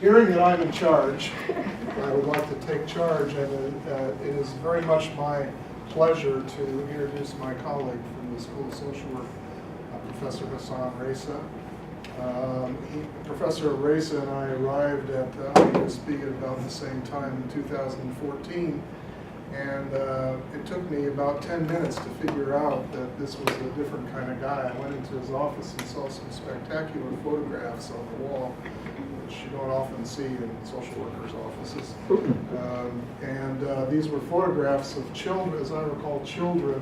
Hearing that I'm in charge, I would like to take charge, and it is very much my pleasure to introduce my colleague from the School of Social Work, Professor Hasan Reza. Professor Reza and I arrived at IUSB at about the same time in 2014, and it took me about 10 minutes to figure out that this was a different kind of guy. I went into his office and saw some spectacular photographs on the wall, which you don't often see in social workers' offices. These were photographs of children, as I recall, children,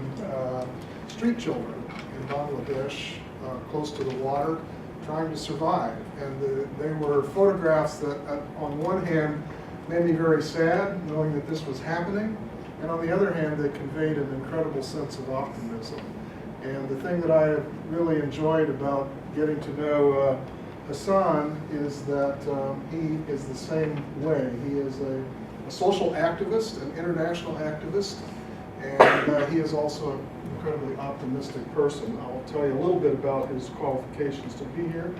street children in Bangladesh, close to the water, trying to survive. And they were photographs that, on one hand, made me very sad, knowing that this was happening, and on the other hand, they conveyed an incredible sense of optimism. And the thing that I really enjoyed about getting to know Hasan is that he is the same way. He is a social activist, an international activist, and he is also an incredibly optimistic person. I'll tell you a little bit about his qualifications to be here.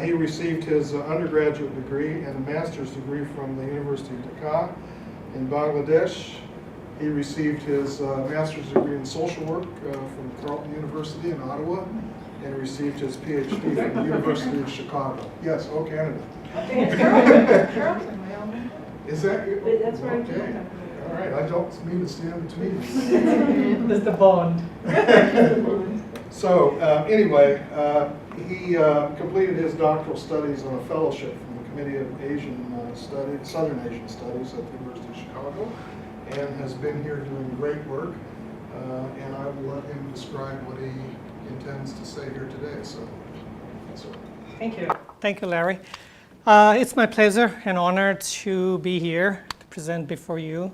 He received his undergraduate degree and a master's degree from the University of Dhaka in Bangladesh. He received his master's degree in social work from Carleton University in Ottawa, and received his PhD from the University of Chicago. Yes, oh, Canada. Carleton, my own. Is that you? That's where okay. I came. All right, I don't mean to stand between you. There's the bond. So anyway, he completed his doctoral studies on a fellowship from the Committee of Asian Studies, Southern Asian Studies at the University of Chicago, and has been here doing great work. And I will let him describe what he intends to say here today. So, yes, sir. Thank you. Thank you, Larry. It's my pleasure and honor to be here to present before you.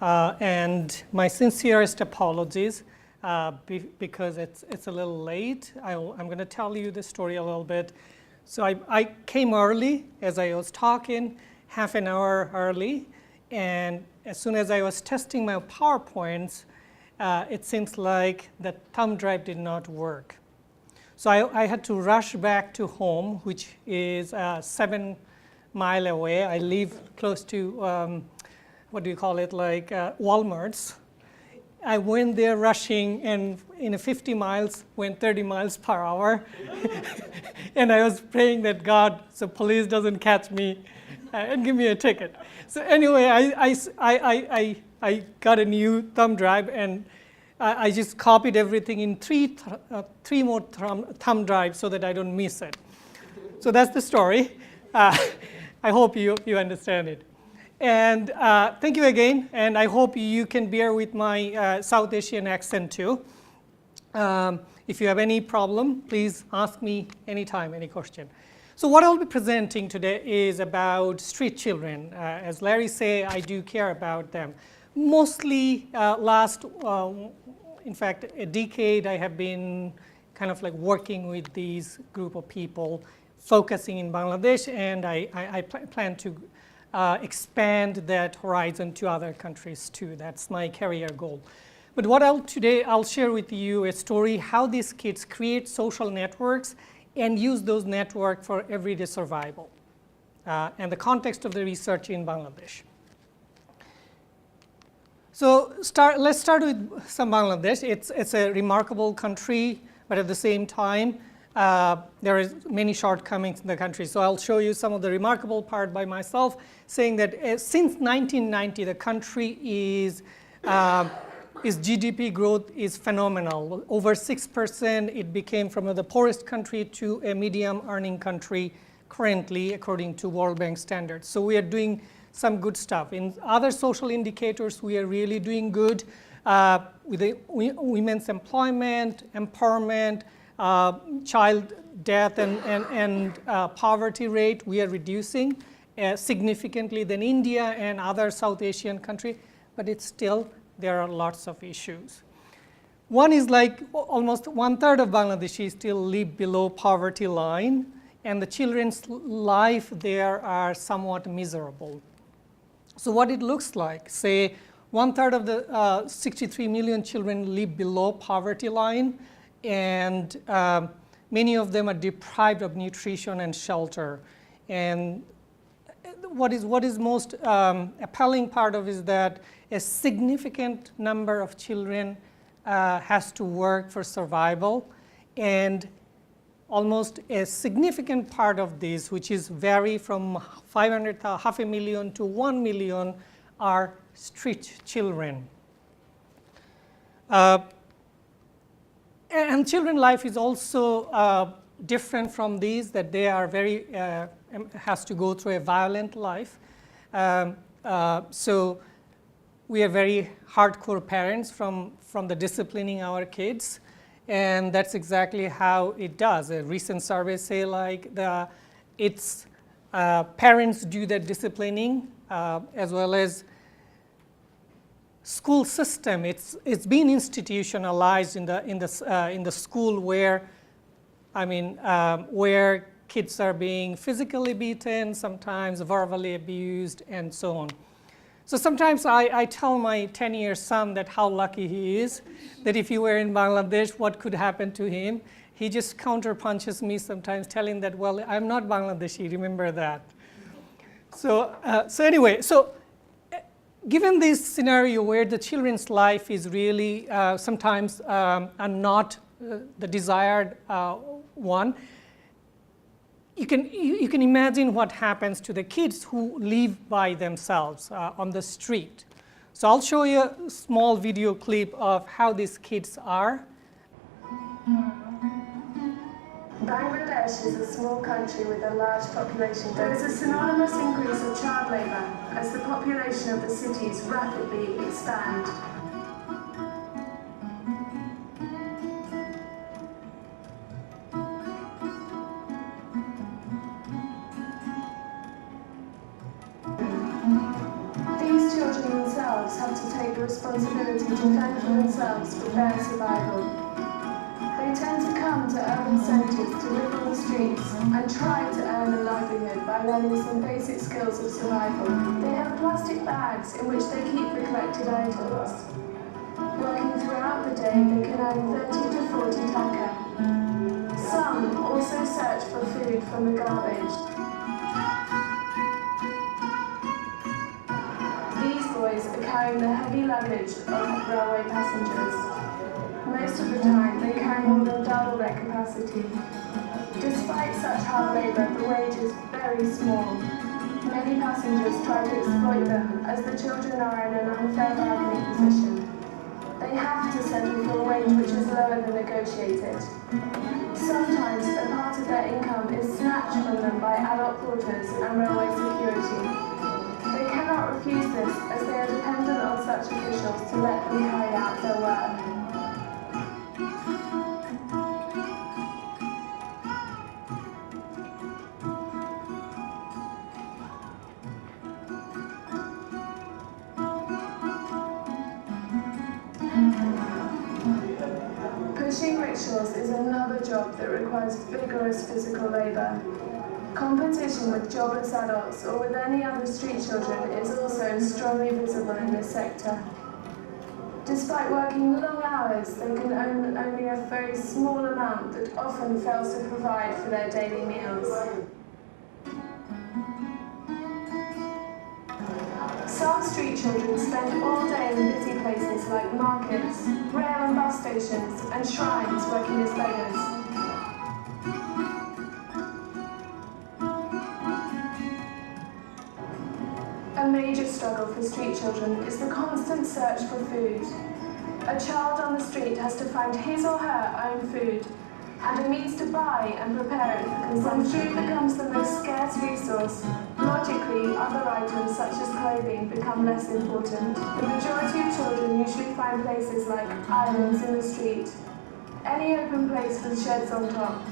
And my sincerest apologies because it's a little late. I'm going to tell you the story a little bit. So I came early as I was talking, half an hour early. And as soon as I was testing my PowerPoints, it seems like the thumb drive did not work. So I had to rush back to home, which is 7 miles away. I live close to, what do you call it, like Walmart's. I went there rushing, and in 50 miles, went 30 miles per hour. And I was praying that God, so police doesn't catch me and give me a ticket. So anyway, I got a new thumb drive, and I just copied everything in three more thumb drives so that I don't miss it. So that's the story. I hope you understand it. And thank you again, and I hope you can bear with my South Asian accent too. If you have any problem, please ask me anytime, any question. So what I'll be presenting today is about street children. As Larry said, I do care about them. Mostly in fact, a decade I have been kind of like working with these group of people, focusing in Bangladesh, and I plan to expand that horizon to other countries too. That's my career goal. But today I'll share with you a story how these kids create social networks and use those networks for everyday survival, and the context of the research in Bangladesh. So let's start with some Bangladesh. It's a remarkable country, but at the same time, there is many shortcomings in the country. So I'll show you some of the remarkable part by myself, saying that since 1990, the country its GDP growth is phenomenal. Over 6%, it became from the poorest country to a medium earning country currently, according to World Bank standards. So we are doing some good stuff. In other social indicators, we are really doing good with the women's employment, empowerment, child death and poverty rate. We are reducing significantly than India and other South Asian countries, but it's still, there are lots of issues. One is like almost 1/3 of Bangladeshis still live below poverty line, and the children's life there are somewhat miserable. So what it looks like, say 1/3 of the 63 million children live below poverty line, and many of them are deprived of nutrition and shelter. And what is most appalling part of is that a significant number of children has to work for survival, and almost a significant part of these, which is vary from 500,000 to 1 million, are street children. And children life is also different from these, that they are very, has to go through a violent life. So we are very hardcore parents from the disciplining our kids. And that's exactly how it does. A recent survey say like parents do the disciplining as well as school system. It's been institutionalized in the school where, where kids are being physically beaten, sometimes verbally abused, and so on. So sometimes I tell my 10-year son that how lucky he is, that if he were in Bangladesh, what could happen to him. He just counterpunches me sometimes, telling that, well, I'm not Bangladeshi, remember that. So anyway, given this scenario where the children's life is really sometimes not the desired one, you can imagine what happens to the kids who live by themselves on the street. So I'll show you a small video clip of how these kids are. Bangladesh is a small country with a large population. There is a synonymous increase of child labour as the population of the cities rapidly expand. These children themselves have to take the responsibility to fend for themselves for their survival. They tend to come to urban centres to live on the streets and try to earn a livelihood by learning some basic skills of survival. They have plastic bags in which they keep the collected items. Working throughout the day, they can earn 30 to 40 taka. Some also search for food from the garbage. These boys are carrying the heavy luggage of railway passengers. Most of the time, they carry more than double their capacity. Despite such hard labour, the wage is very small. Many passengers try to exploit them, as the children are in an unfair bargaining position. They have to settle for a wage which is lower than negotiated. Sometimes a part of their income is snatched from them by adult porters and railway security. They cannot refuse this, as they are dependent on such officials to let them carry out their work. Pushing rickshaws is another job that requires vigorous physical labour. Competition with jobless adults or with any other street children is also strongly visible in this sector. Despite working long hours, they can earn only a very small amount that often fails to provide for their daily meals. Some street children spend all day in busy places like markets, rail and bus stations, and shrines working as beggars. A major struggle for street children is the constant search for food. A child on the street has to find his or her own food and a means to buy and prepare it for consumption. When food becomes the most scarce resource, logically other items such as clothing become less important. The majority of children usually find places like islands in the street, any open place with sheds on top,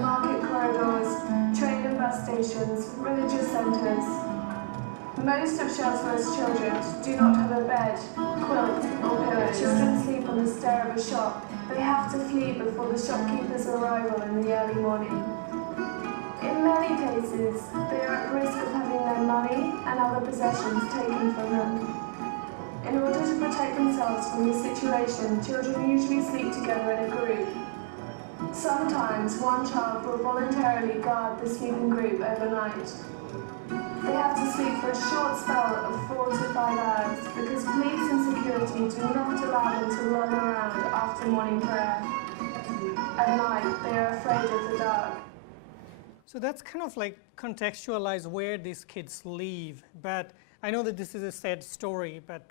market corridors, train and bus stations, religious centres. Most of shelterless children do not have a bed, quilt or pillows. Children sleep on the stair of a shop. They have to flee before the shopkeeper's arrival in the early morning. In many cases, they are at risk of having their money and other possessions taken from them. In order to protect themselves from this situation, children usually sleep together in a group. Sometimes one child will voluntarily guard the sleeping group overnight. They have to sleep for a short spell of 4 to 5 hours because police and security do not allow them to run around after morning prayer. At night, they are afraid of the dark. So that's kind of like contextualize where these kids live. But I know that this is a sad story, but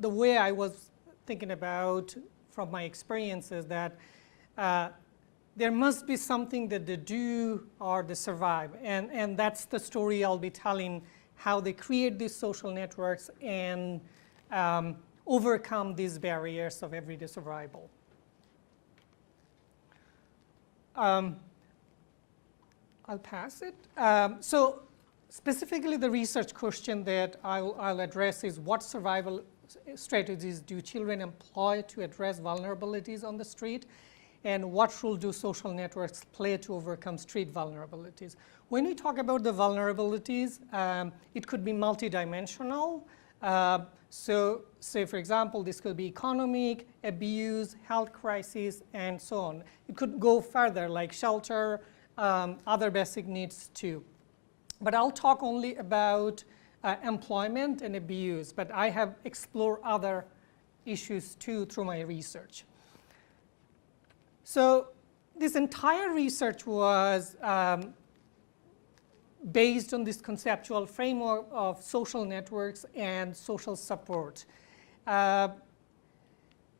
the way I was thinking about from my experiences that there must be something that they do or they survive. And that's the story I'll be telling, how they create these social networks and overcome these barriers of everyday survival. I'll pass it. So specifically the research question that I'll address is what survival strategies do children employ to address vulnerabilities on the street? And what role do social networks play to overcome street vulnerabilities? When we talk about the vulnerabilities, it could be multidimensional. So say, for example, this could be economic, abuse, health crisis, and so on. It could go further, like shelter, other basic needs too. But I'll talk only about employment and abuse, but I have explored other issues too through my research. So this entire research was based on this conceptual framework of social networks and social support.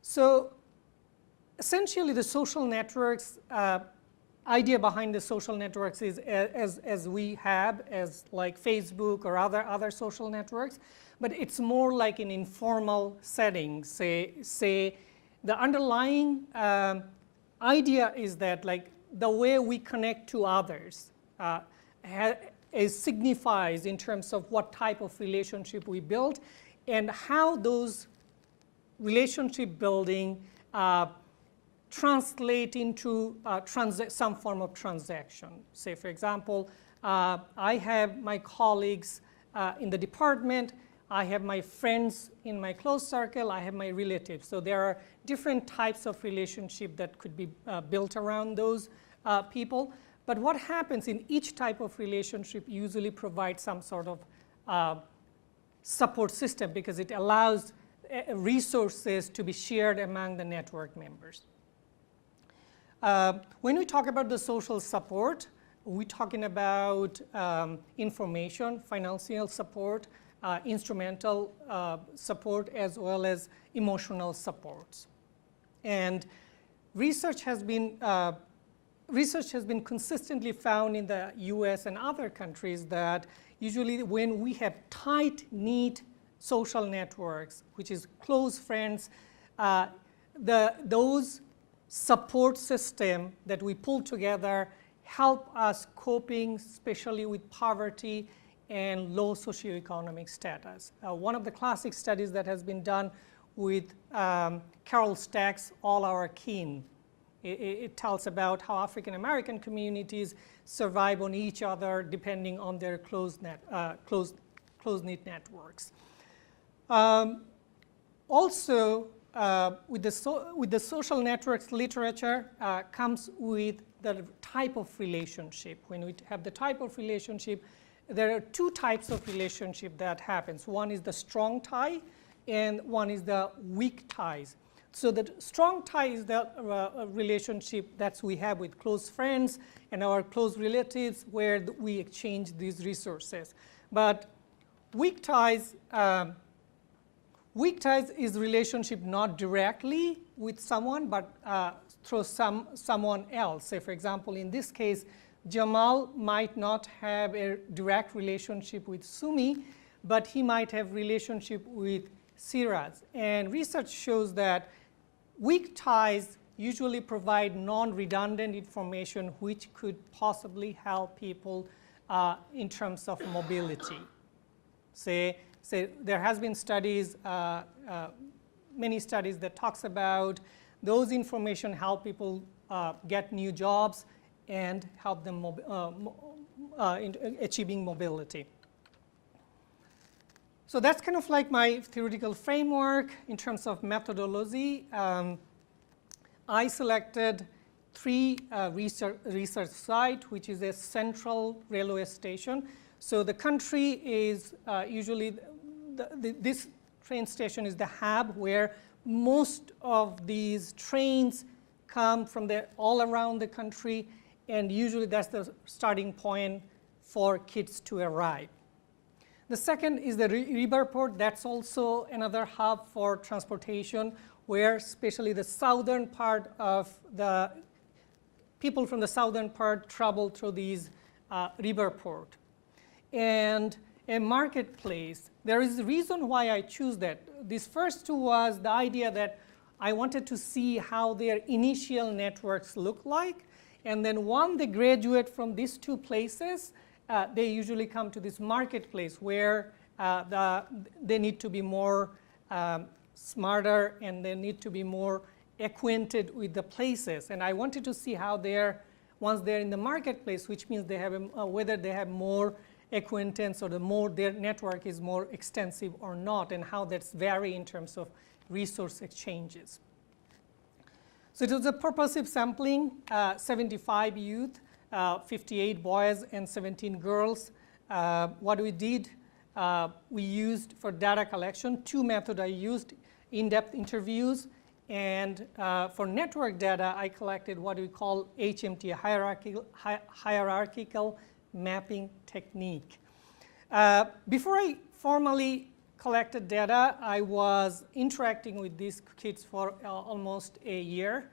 So essentially the social networks, idea behind the social networks is as we have as like Facebook or other social networks, but it's more like an informal setting. Say the underlying idea is that like the way we connect to others signifies in terms of what type of relationship we build and how those relationship building translate into some form of transaction. Say, for example, I have my colleagues in the department, I have my friends in my close circle, I have my relatives. So there are different types of relationship that could be built around those people. But what happens in each type of relationship usually provides some sort of support system because it allows resources to be shared among the network members. When we talk about the social support, we're talking about information, financial support, instrumental support, as well as emotional supports. And research has been consistently found in the US and other countries that usually when we have tight, knit social networks, which is close friends, those support system that we pull together help us coping, especially with poverty and low socioeconomic status. One of the classic studies that has been done with Carol Stack's All Our Kin. It tells about how African American communities survive on each other depending on their close-knit networks. Also, with the social networks literature comes with the type of relationship. When we have the type of relationship, there are two types of relationship that happens. One is the strong tie, and one is the weak ties. So the strong tie is the relationship that we have with close friends and our close relatives where we exchange these resources. But weak ties is relationship not directly with someone, but through someone else. Say, for example, in this case, Jamal might not have a direct relationship with Sumi, but he might have relationship with Siraz. And research shows that weak ties usually provide non-redundant information which could possibly help people in terms of mobility. Say there has been studies, many studies that talks about those information help people get new jobs and help them in achieving mobility. So that's kind of like my theoretical framework. In terms of methodology, I selected 3 research sites, which is a central railway station. So the country is usually, this train station is the hub where most of these trains come from all around the country, and usually that's the starting point for kids to arrive. The second is the river port. That's also another hub for transportation, where especially the southern part of the people from the southern part travel through these river port. And a marketplace, there is a reason why I choose that. This first two was the idea that I wanted to see how their initial networks look like, and then once they graduate from these two places, they usually come to this marketplace where they need to be more smarter, and they need to be more acquainted with the places. And I wanted to see how once they're in the marketplace, which means they have whether they have more acquaintance or their network is more extensive or not, and how that's vary in terms of resource exchanges. So it was a purposive sampling, 75 youth, 58 boys and 17 girls. What we did, we used for data collection, two methods I used: in-depth interviews, and for network data, I collected what we call HMT, hierarchical mapping technique. Before I formally collected data, I was interacting with these kids for almost a year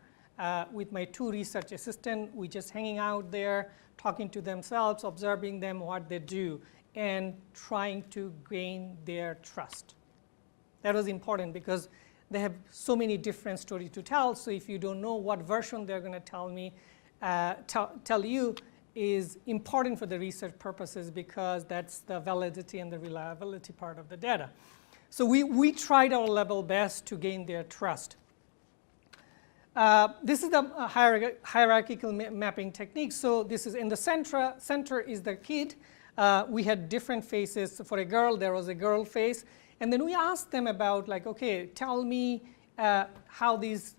with my two research assistants. We just hanging out there, talking to themselves, observing them, what they do, and trying to gain their trust. That was important because they have so many different stories to tell. So if you don't know what version they're going to tell you, is important for the research purposes, because that's the validity and the reliability part of the data. So we tried our level best to gain their trust. This is the hierarchical mapping technique. So this is in the center is the kid. We had different faces. For a girl, there was a girl face. And then we asked them about, like, okay, tell me how these,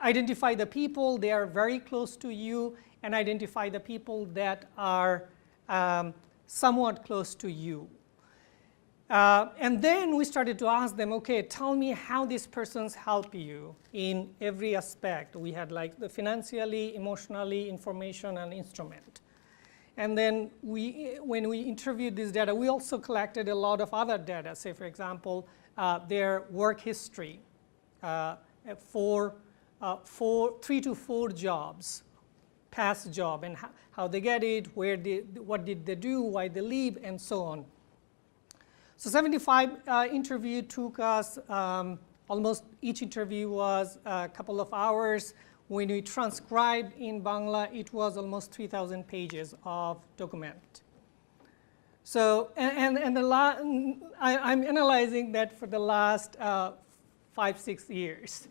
identify the people they are very close to you, and identify the people that are somewhat close to you. And then we started to ask them, okay, tell me how these persons help you in every aspect. We had like the financially, emotionally, information, and instrument. And then when we interviewed this data, we also collected a lot of other data. Say, for example, their work history, 3 to 4 jobs, past job, and how they get it, what did they do, why they leave, and so on. So 75 interview took us, almost each interview was a couple of hours. When we transcribed in Bangla, it was almost 3,000 pages of document. So, I'm analyzing that for the last 5-6 years.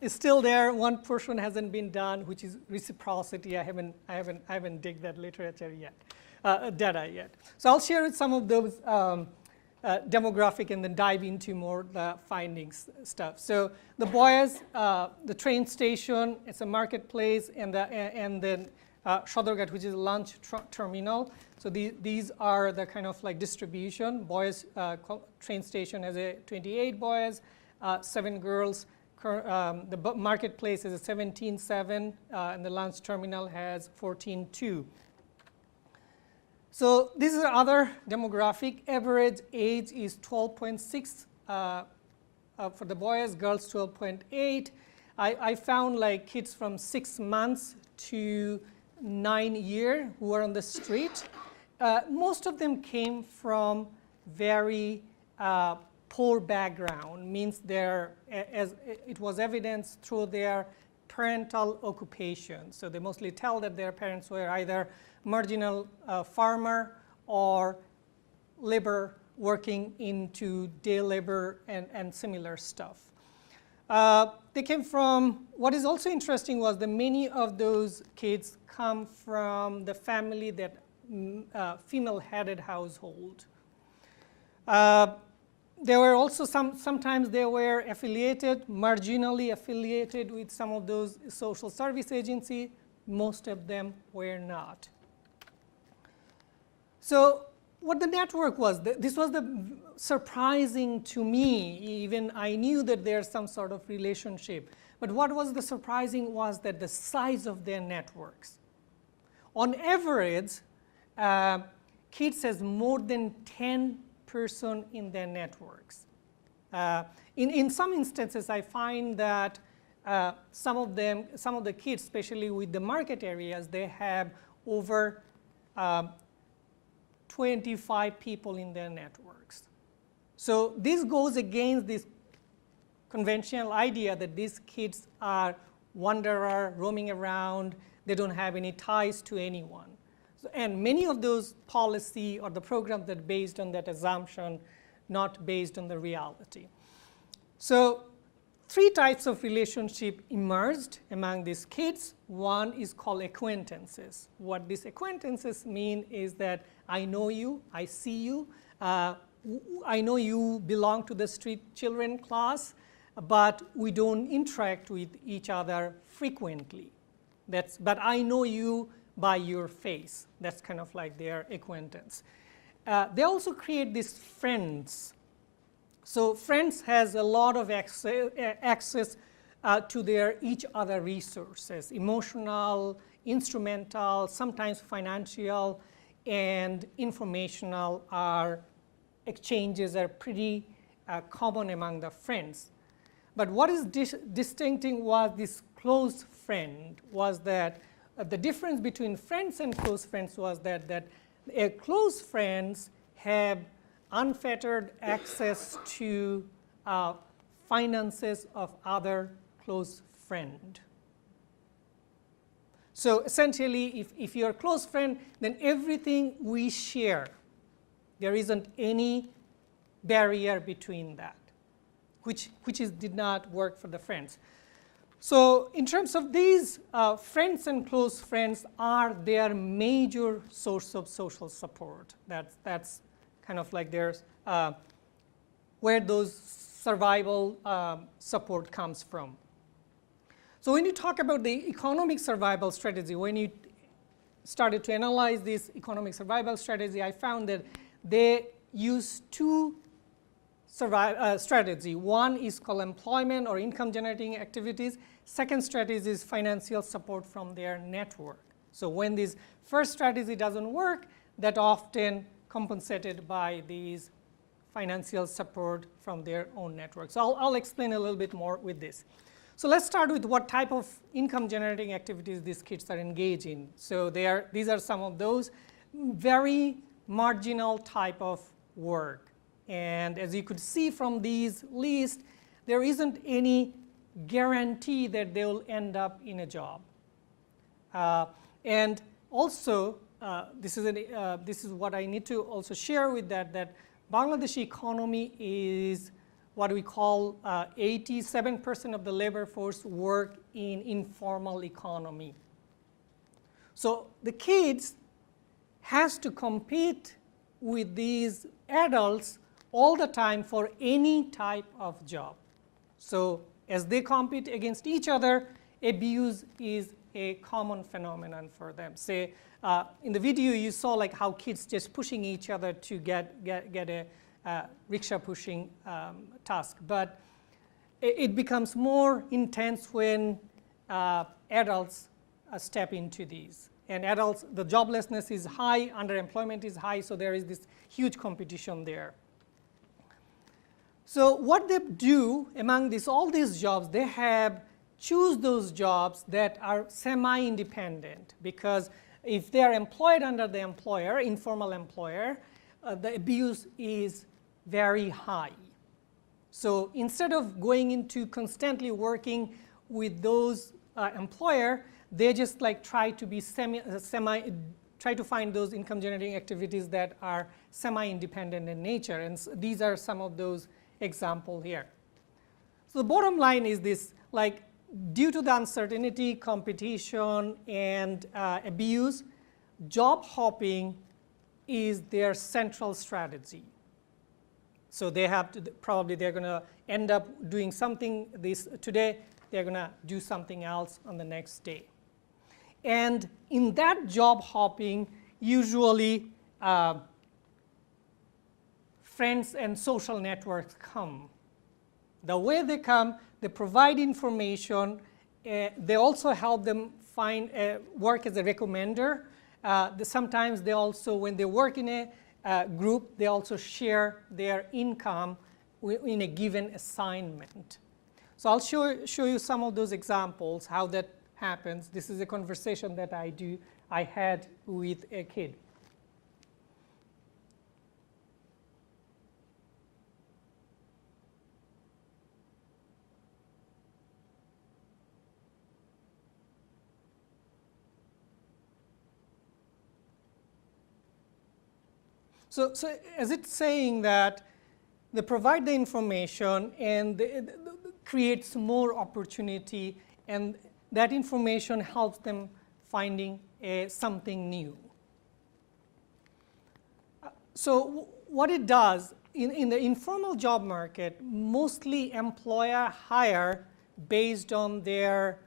It's still there. One portion hasn't been done, which is reciprocity. I haven't dig that literature yet, data yet. So I'll share some of those demographic and then dive into more the findings stuff. So the boys, the train station, it's a marketplace, and then Shodorghat, which is a lunch terminal. So these are the kind of like distribution. Boys train station has 28 boys, 7 girls. The marketplace is a 17.7, and the lunch terminal has 14.2. So this is other demographic. Average age is 12.6 for the boys, girls 12.8. I found like kids from 6 months to 9 years who are on the street. Most of them came from very poor background, means as it was evidenced through their parental occupation. So they mostly tell that their parents were either marginal farmer or labor working into day labor and similar stuff. They came from, what is also interesting was that many of those kids come from the family that female-headed household. There were also sometimes they were affiliated, marginally affiliated with some of those social service agencies. Most of them were not. So what the network was, this was the surprising to me. Even I knew that there's some sort of relationship. But what was the surprising was that the size of their networks. On average, kids has more than 10 person in their networks. In some instances, I find that some of the kids, especially with the market areas, they have over 25 people in their networks. So this goes against this conventional idea that these kids are wanderer, roaming around, they don't have any ties to anyone. So, and many of those policy or the programs that are based on that assumption, not based on the reality. So 3 types of relationship emerged among these kids. One is called acquaintances. What these acquaintances mean is that I know you, I see you, I know you belong to the street children class, but we don't interact with each other frequently. But I know you by your face. That's kind of like their acquaintance. They also create these friends. So friends has a lot of access to their each other resources, emotional, instrumental, sometimes financial, and informational exchanges are pretty common among the friends. But what is distincting was this close friend, was that the difference between friends and close friends was that close friends have unfettered access to finances of other close friend. So essentially, if you're a close friend, then everything we share, there isn't any barrier between that, which did not work for the friends. So in terms of these, friends and close friends are their major source of social support. That's kind of like there's where those survival support comes from. So when you talk about the economic survival strategy, when you started to analyze this economic survival strategy, I found that they use 2 strategy. One is called employment or income generating activities. Second strategy is financial support from their network. So when this first strategy doesn't work, that often compensated by these financial support from their own network. So I'll explain a little bit more with this. So let's start with what type of income generating activities these kids are engaged in. So these are some of those very marginal type of work. And as you could see from these lists, there isn't any guarantee that they will end up in a job. And also, this is what I need to also share with that Bangladeshi economy is what we call 87% of the labor force work in informal economy. So the kids has to compete with these adults all the time for any type of job. So as they compete against each other, abuse is a common phenomenon for them. Say, in the video you saw like how kids just pushing each other to get a rickshaw pushing task. But it becomes more intense when adults step into these. And adults, the joblessness is high, underemployment is high, so there is this huge competition there. So what they do among all these jobs, they choose those jobs that are semi-independent, because if they are employed under the employer, informal employer, the abuse is very high. So instead of going into constantly working with those employer, they just like try to find those income generating activities that are semi-independent in nature, and these are some of those examples here. So the bottom line is this, like due to the uncertainty, competition, and abuse, job hopping is their central strategy. So they have to, probably they're going to end up doing something today, they're going to do something else on the next day. And in that job hopping, usually friends and social networks come. The way they come, they provide information. They also help them find work as a recommender. Sometimes they also, when they work in a group, they also share their income in a given assignment. So I'll show you some of those examples, how that happens. This is a conversation that I had with a kid. So as it's saying that they provide the information and creates more opportunity, and that information helps them finding something new. So what it does, in the informal job market, mostly employer hire based on their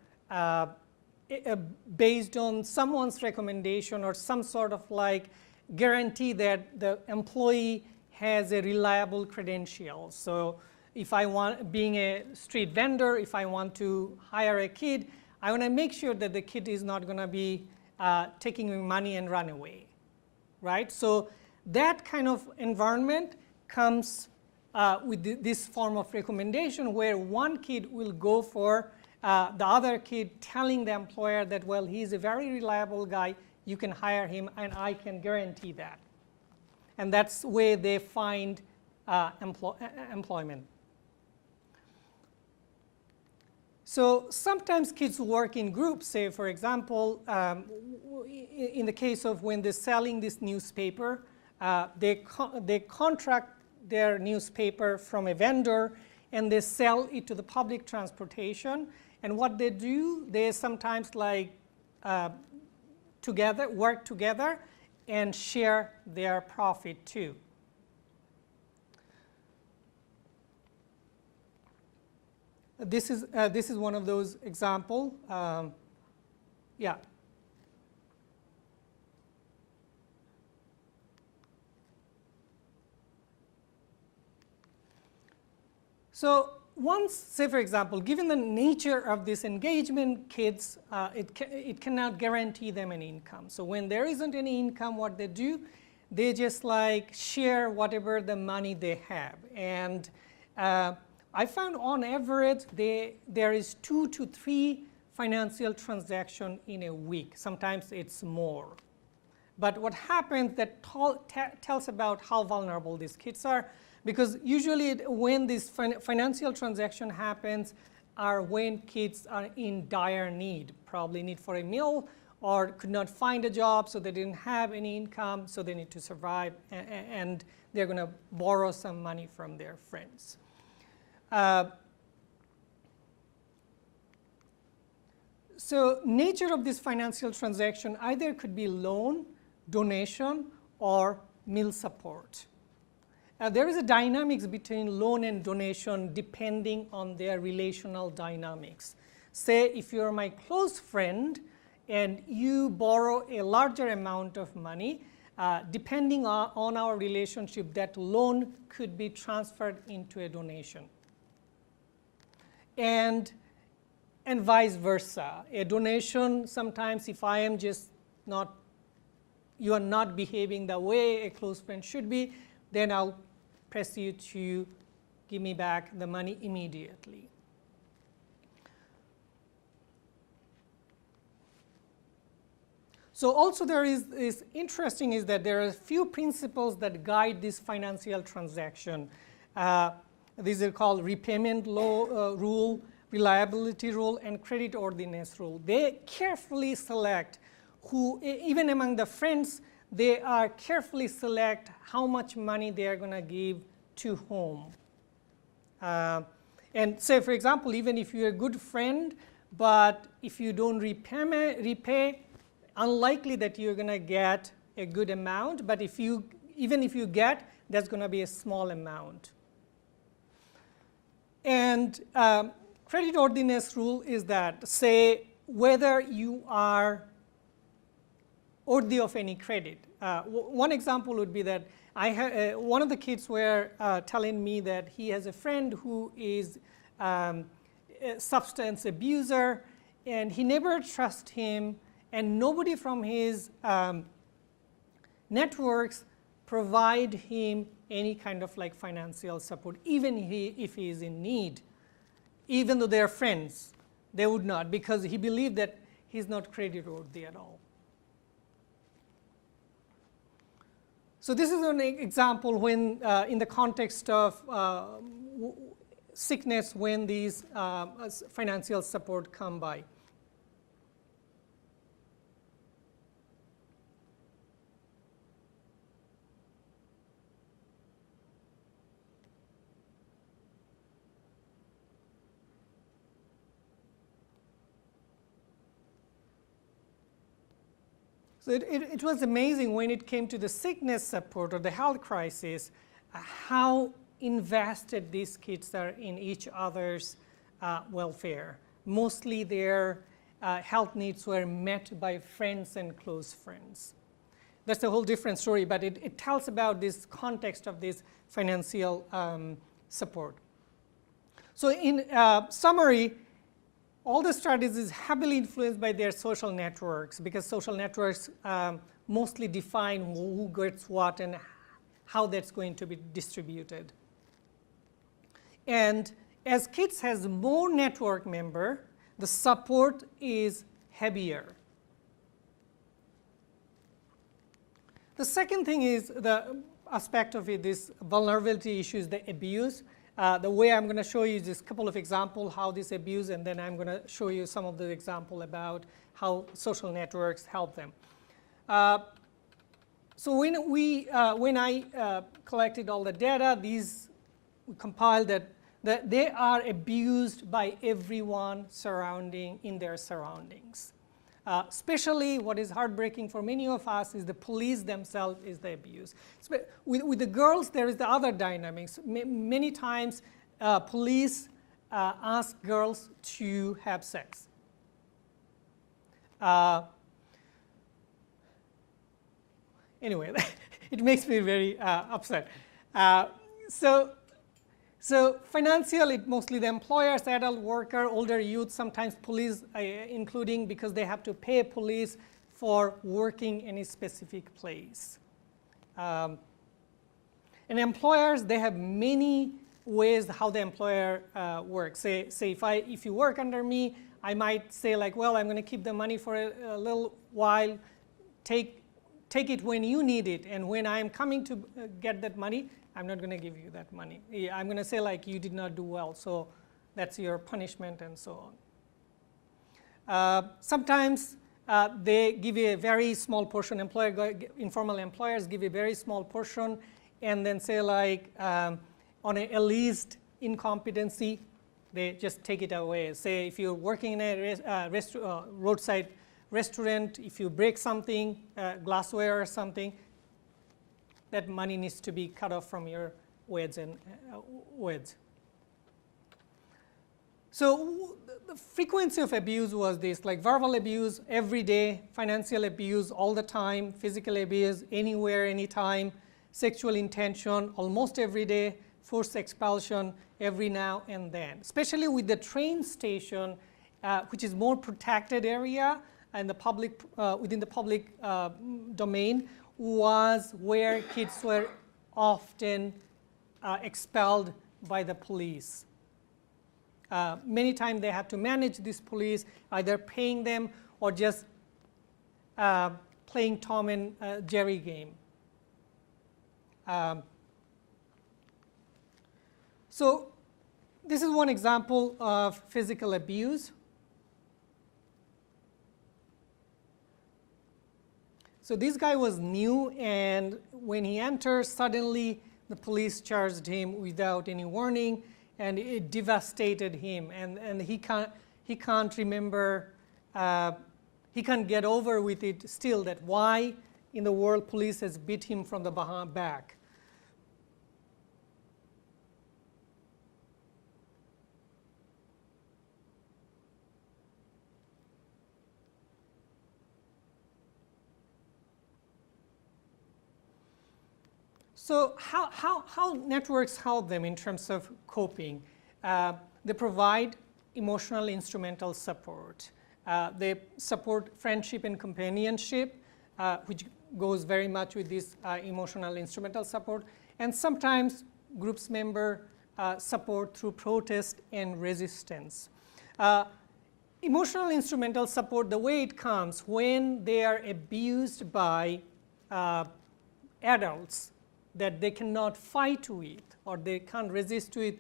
based on someone's recommendation or some sort of like guarantee that the employee has a reliable credential. So if I want, being a street vendor, if I want to hire a kid, I want to make sure that the kid is not going to be taking money and run away, right? So that kind of environment comes with this form of recommendation where one kid will go for the other kid telling the employer that, well, he's a very reliable guy, you can hire him, and I can guarantee that. And that's where they find employment. So sometimes kids work in groups. Say, for example, in the case of when they're selling this newspaper, they contract their newspaper from a vendor, and they sell it to the public transportation. And what they do, they sometimes like work together and share their profit too. This is one of those examples. Yeah. So once, say for example, given the nature of this engagement, kids, it cannot guarantee them an income. So when there isn't any income, what they do, they just like share whatever the money they have. And I found on average there is 2 to 3 financial transactions in a week. Sometimes it's more. But what happens that tells about how vulnerable these kids are, because usually when this financial transaction happens are when kids are in dire need, probably need for a meal or could not find a job, so they didn't have any income, so they need to survive, and they're going to borrow some money from their friends. So nature of this financial transaction either could be loan, donation, or meal support. There is a dynamics between loan and donation depending on their relational dynamics. Say if you're my close friend and you borrow a larger amount of money, depending on our relationship, that loan could be transferred into a donation. And vice versa. A donation, sometimes if I am just not, you are not behaving the way a close friend should be, then I'll press you to give me back the money immediately. So also there is interesting is that there are a few principles that guide this financial transaction. These are called repayment rule, reliability rule, and creditworthiness rule. They carefully select who, even among the friends, they are carefully select how much money they are going to give to whom. And say, for example, even if you're a good friend, but if you don't repay, unlikely that you're going to get a good amount. But even if you get, that's going to be a small amount. And creditworthiness rule is that, say, whether you are worthy of any credit. one example would be that one of the kids were telling me that he has a friend who is a substance abuser, and he never trusts him, and nobody from his networks provide him any kind of like financial support, even if he is in need. Even though they are friends, they would not, because he believed that he's not credit-worthy at all. So this is an example when, in the context of sickness, when these financial support come by. So it was amazing when it came to the sickness support or the health crisis, how invested these kids are in each other's welfare. Mostly their health needs were met by friends and close friends. That's a whole different story, but it tells about this context of this financial support. So in summary, all the studies is heavily influenced by their social networks, because social networks mostly define who gets what and how that's going to be distributed. And as kids has more network member, the support is heavier. The second thing is the aspect of it, this vulnerability issue, is the abuse. The way I'm going to show you is just a couple of examples how this abuse, and then I'm going to show you some of the example about how social networks help them. So when I collected all the data, we compiled that they are abused by everyone in their surroundings. Especially what is heartbreaking for many of us is the police themselves is the abuse. With the girls, there is the other dynamics. Many times, police ask girls to have sex. Anyway, it makes me very upset. So financial, it mostly the employers, adult worker, older youth, sometimes police including, because they have to pay police for working in a specific place. And employers, they have many ways how the employer works. Say if you work under me, I might say like, well, I'm going to keep the money for a little while, take it when you need it, and when I'm coming to get that money, I'm not going to give you that money. I'm going to say like, you did not do well, so that's your punishment, and so on. Sometimes they give you a very small portion. Informal employers give you a very small portion, and then say like, on a least incompetency, they just take it away. Say if you're working in a roadside restaurant, if you break something, glassware or something, that money needs to be cut off from your wage. So the frequency of abuse was this, like verbal abuse every day, financial abuse all the time, physical abuse anywhere, anytime, sexual intention almost every day, forced expulsion every now and then. Especially with the train station, which is more protected area and within the public domain, was where kids were often expelled by the police. Many times they have to manage this police, either paying them or just playing Tom and Jerry game. So this is one example of physical abuse. So this guy was new, and when he entered, suddenly the police charged him without any warning, and it devastated him. And he can't remember, he can't get over with it still, that why in the world police has beat him from the back. So how networks help them in terms of coping? They provide emotional instrumental support. They support friendship and companionship, which goes very much with this emotional instrumental support. And sometimes groups member support through protest and resistance. Emotional instrumental support, the way it comes when they are abused by adults that they cannot fight with or they can't resist with,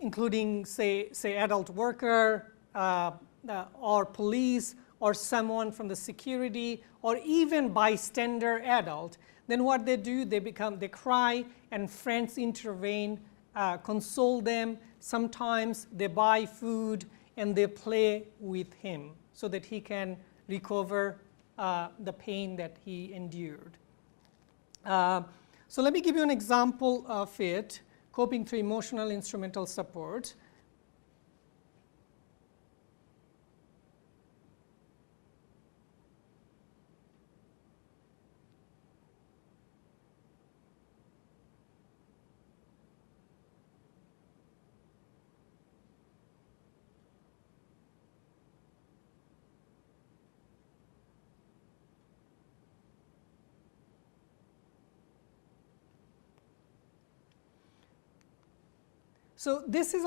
including say adult worker or police or someone from the security or even bystander adult, then what they do, they cry and friends intervene, console them. Sometimes they buy food and they play with him so that he can recover the pain that he endured. So let me give you an example of it, coping through emotional instrumental support. So this is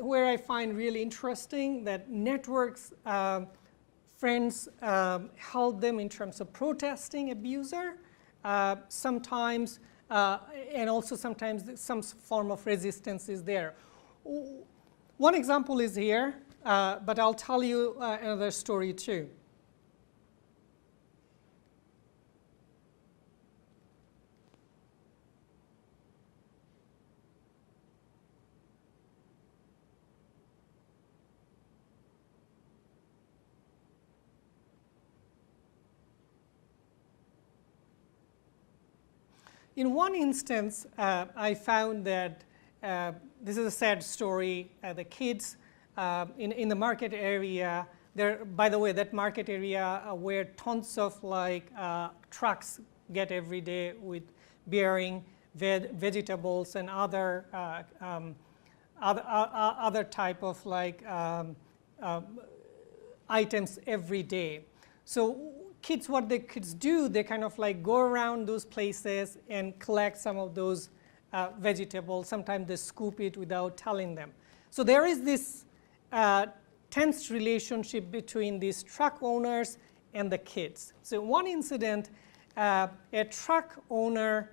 where I find really interesting that networks, friends help them in terms of protesting abuser, sometimes, and also sometimes some form of resistance is there. One example is here, but I'll tell you another story too. In one instance, I found that this is a sad story. The kids in the market area, by the way, that market area where tons of trucks get every day with bearing vegetables and other type of items every day. So what the kids do, they kind of go around those places and collect some of those vegetables. Sometimes they scoop it without telling them. So there is this tense relationship between these truck owners and the kids. So one incident, a truck owner,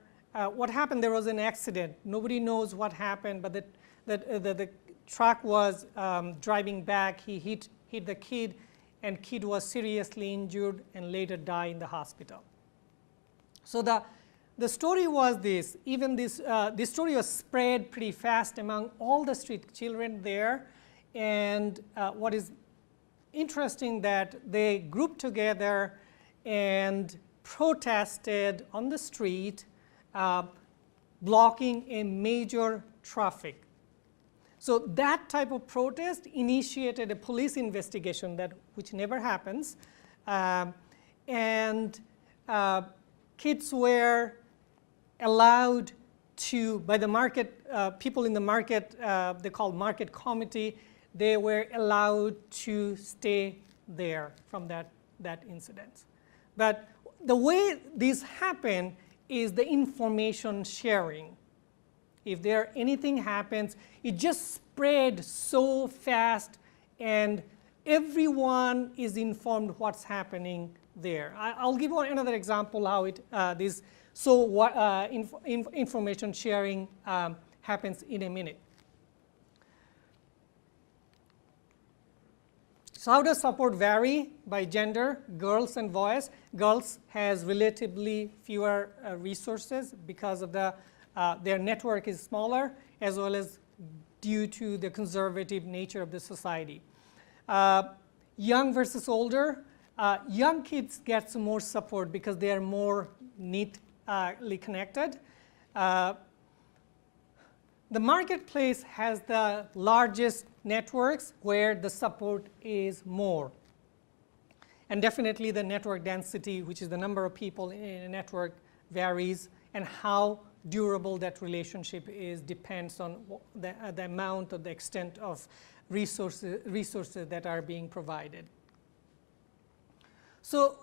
what happened, there was an accident. Nobody knows what happened, but the truck was driving back. He hit the kid, and kid was seriously injured and later died in the hospital. So the story was this. Even this story was spread pretty fast among all the street children there. And what is interesting that they grouped together and protested on the street, blocking a major traffic. So that type of protest initiated a police investigation which never happens, and kids were allowed to, by the market, people in the market, they call market committee, they were allowed to stay there from that incident. But the way this happened is the information sharing. If anything happens, it just spread so fast and everyone is informed what's happening there. I'll give you another example how information sharing happens in a minute. So how does support vary by gender, girls and boys? Girls has relatively fewer resources because of their network is smaller, as well as due to the conservative nature of the society. Young versus older, young kids get some more support because they are more neatly connected. The marketplace has the largest networks where the support is more. And definitely the network density, which is the number of people in a network, varies. and how durable that relationship is depends on the amount or the extent of resources that are being provided. So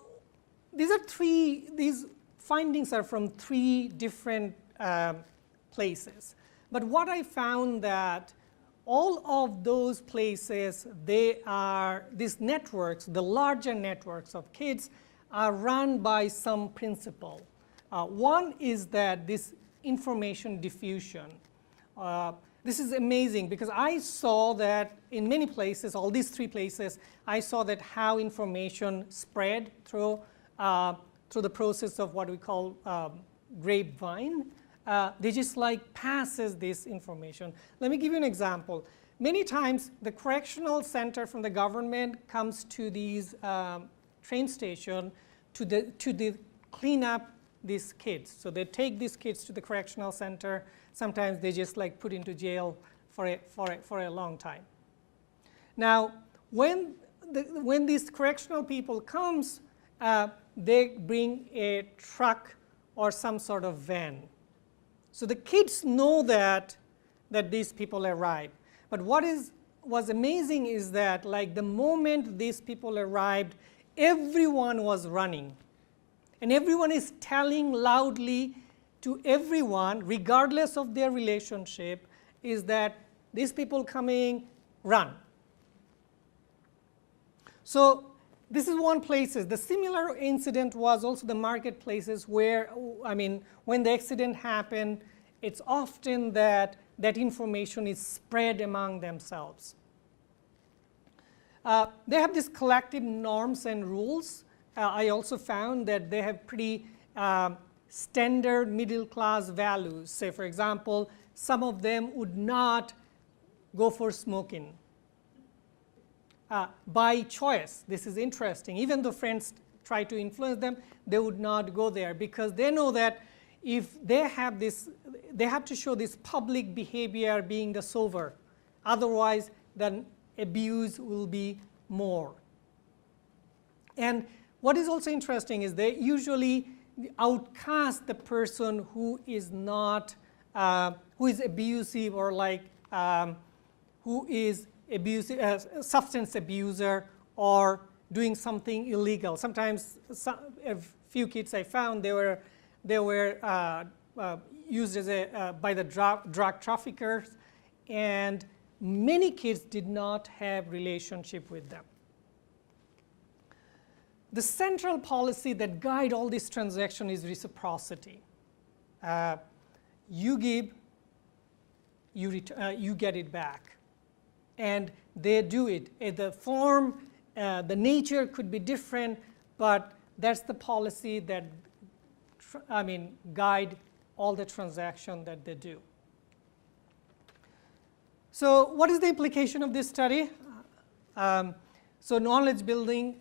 these findings are from 3 different places. But what I found that all of those places, these networks, the larger networks of kids, are run by some principle. One is that this information diffusion. This is amazing because I saw that in many places, all these 3 places, I saw that how information spread through the process of what we call grapevine. They just like passes this information. Let me give you an example. Many times the correctional center from the government comes to these train station to clean up these kids. So they take these kids to the correctional center. Sometimes they just like put into jail for a long time. Now, when these correctional people comes, they bring a truck or some sort of van. So the kids know that these people arrive. But what was amazing is that like the moment these people arrived, everyone was running. And everyone is telling loudly to everyone, regardless of their relationship, is that these people coming, run. So this is one place. The similar incident was also the marketplaces where, I mean, when the accident happened, it's often that information is spread among themselves. They have these collective norms and rules. I also found that they have pretty standard middle class values. Say, for example, some of them would not go for smoking. By choice, this is interesting. Even though friends try to influence them, they would not go there because they know that if they have this, they have to show this public behavior being the sober. Otherwise, then abuse will be more. And what is also interesting is they usually outcast the person who is not, who is abusive or like who is abusive, substance abuser or doing something illegal. Sometimes a few kids I found they were used as by the drug traffickers, and many kids did not have relationship with them. The central policy that guide all this transaction is reciprocity. You give, you get it back. And they do it. The form, the nature could be different, but that's the policy that, guide all the transaction that they do. So what is the implication of this study? So knowledge building,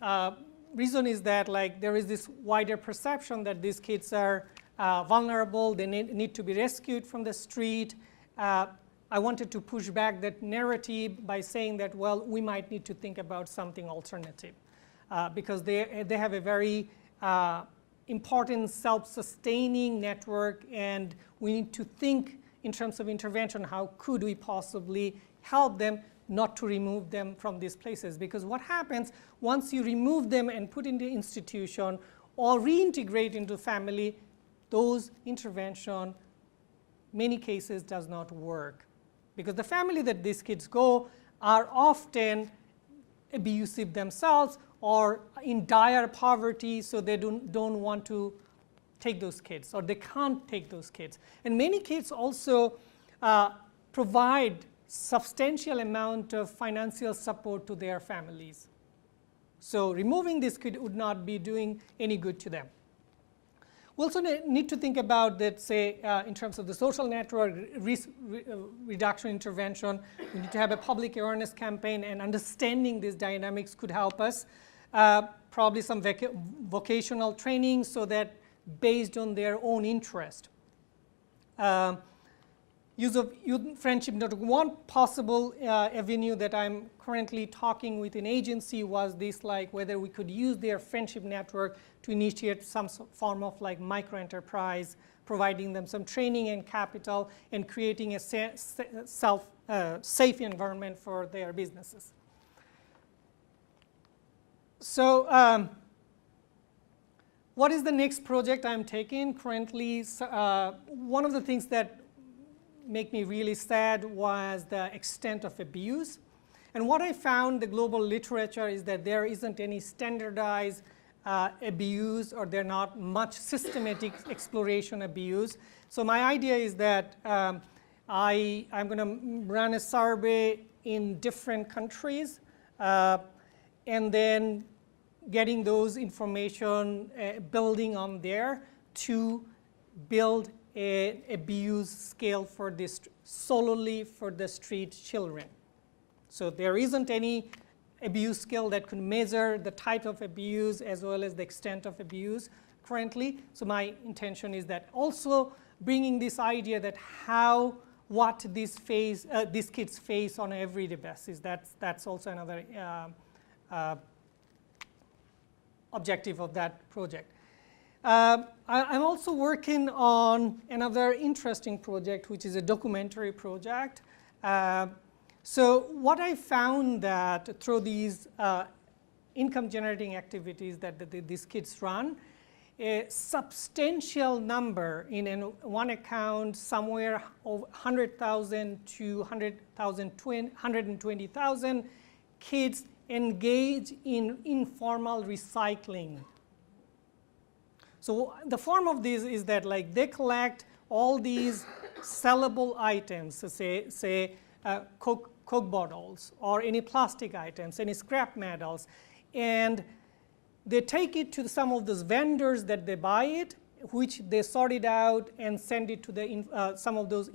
reason is that like there is this wider perception that these kids are vulnerable, they need to be rescued from the street. I wanted to push back that narrative by saying that, well, we might need to think about something alternative because they have a very important self-sustaining network, and we need to think in terms of intervention, how could we possibly help them not to remove them from these places? Because what happens once you remove them and put into institution or reintegrate into family, those intervention, many cases does not work. Because the family that these kids go are often abusive themselves or in dire poverty, so they don't want to take those kids, or they can't take those kids. And many kids also provide substantial amount of financial support to their families. So removing this kid would not be doing any good to them. We also need to think about that, say, in terms of the social network, reduction intervention. We need to have a public awareness campaign, and understanding these dynamics could help us. Probably some vocational training so that based on their own interest. use of youth friendship network. One possible avenue that I'm currently talking with an agency was this, like whether we could use their friendship network to initiate some form of like micro enterprise, providing them some training and capital, and creating a safe environment for their businesses. So what is the next project I'm taking currently? One of the things that make me really sad was the extent of abuse. And what I found, the global literature, is that there isn't any standardized abuse, or there not much systematic exploration abuse. So my idea is that I'm going to run a survey in different countries, and then getting those information, building on there to build an abuse scale for this, solely for the street children. So there isn't any abuse scale that could measure the type of abuse as well as the extent of abuse currently. So my intention is that also bringing this idea that what these kids face on an everyday basis. That's also another objective of that project. I'm also working on another interesting project, which is a documentary project. So what I found that through these income generating activities that these kids run, a substantial number in one account, somewhere over 100,000 to 120,000 kids engage in informal recycling. So the form of this is that, like, they collect all these sellable items, so say Coke bottles or any plastic items, any scrap metals, and they take it to some of those vendors that they buy it, which they sort it out and send it to the some of those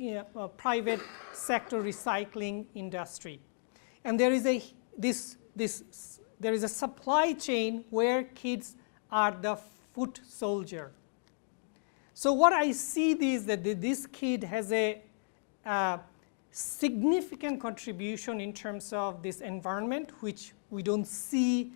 private sector recycling industry. And there is a supply chain where kids are the foot soldier. So what I see is that this kid has a significant contribution in terms of this environment, which we don't see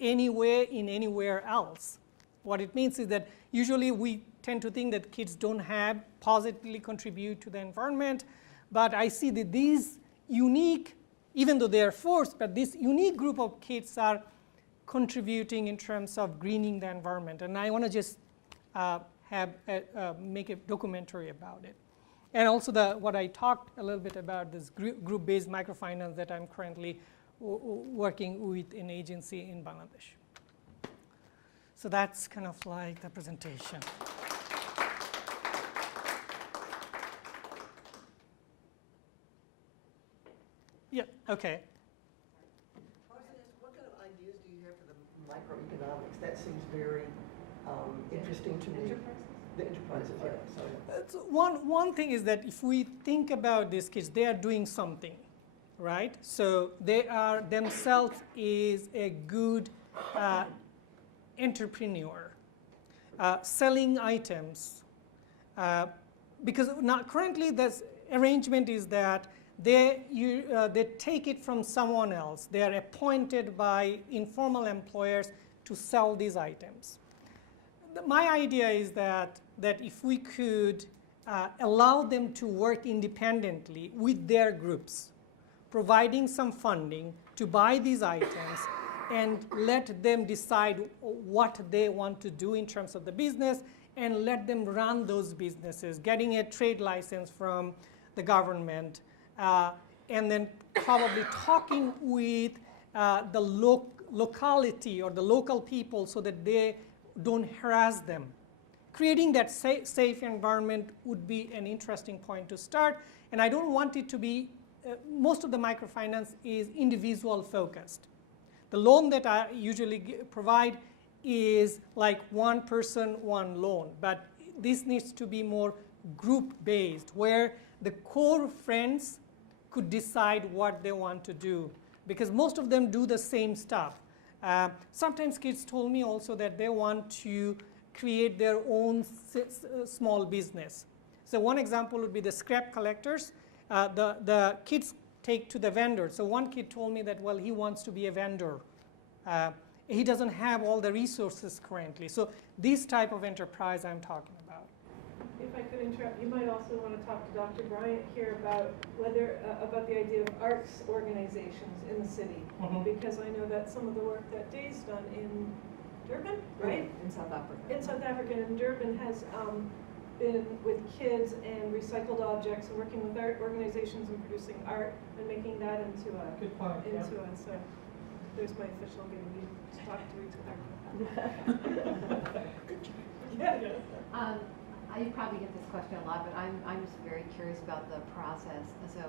anywhere else. What it means is that usually we tend to think that kids don't have positively contribute to the environment, but I see that these unique, even though they are forced, but this unique group of kids are contributing in terms of greening the environment. And I want to just make a documentary about it. And also what I talked a little bit about, this group-based microfinance that I'm currently working with an agency in Bangladesh. So that's kind of like the presentation. Yeah, okay. What kind of ideas do you have for the microeconomics? That seems very interesting to me. The enterprises, yeah. Sorry. One thing is that if we think about these kids, they are doing something, right? So they are themselves is a good entrepreneur, selling items. Because now currently this arrangement is that they take it from someone else. They are appointed by informal employers to sell these items. My idea is that if we could allow them to work independently with their groups, providing some funding to buy these items and let them decide what they want to do in terms of the business, and let them run those businesses, getting a trade license from the government, and then probably talking with the locality or the local people so that they don't harass them. Creating that safe environment would be an interesting point to start. And I don't want it to be, most of the microfinance is individual focused. The loan that I usually provide is like one person, one loan. But this needs to be more group-based, where the core friends could decide what they want to do. Because most of them do the same stuff. Sometimes kids told me also that they want to create their own small business. So one example would be the scrap collectors. The kids take to the vendor. So one kid told me that, well, he wants to be a vendor. He doesn't have all the resources currently. So this type of enterprise I'm talking about. If I could interrupt, you might also want to talk to Dr. Bryant here about whether about the idea of arts organizations in the city, because I know that some of the work that Dave's done in Durban, right? In South Africa. In South Africa, and Durban has been with kids and recycled objects and working with art organizations and producing art and making that into a Good point. So there's my official getting you to talk to each other. Yeah. You probably get this question a lot, but I'm just very curious about the process. So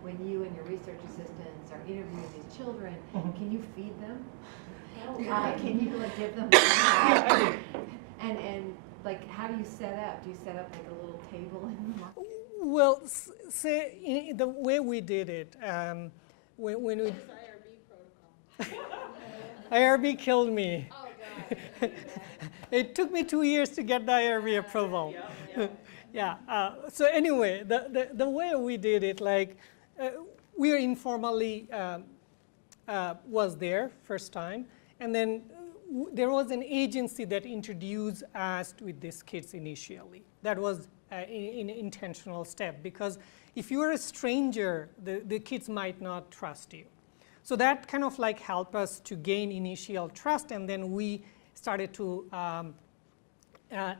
when you and your research assistants are interviewing these children, can you feed them? Can you like give them and like how do you set up? Do you set up like a little table in the market? Well, say the way we did it, when we IRB protocol. IRB killed me. Oh God. It took me 2 years to get the IRB approval. Yeah. So anyway, the way we did it, like we were informally was there first time, and then there was an agency that introduced us with these kids initially. That was an intentional step, because if you are a stranger, the kids might not trust you. So that kind of like helped us to gain initial trust, and then we started to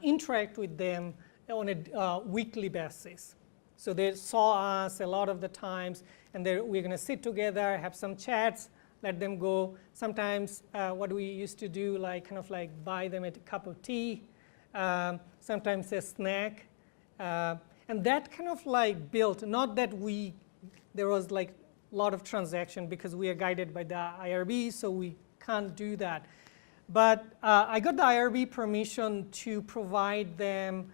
interact with them on a weekly basis. So they saw us a lot of the times, and we're going to sit together, have some chats, let them go. Sometimes what we used to do, like kind of like buy them a cup of tea, sometimes a snack, and that kind of like built. Not that there was like a lot of transaction because we are guided by the IRB, so we can't do that. But I got the IRB permission to provide them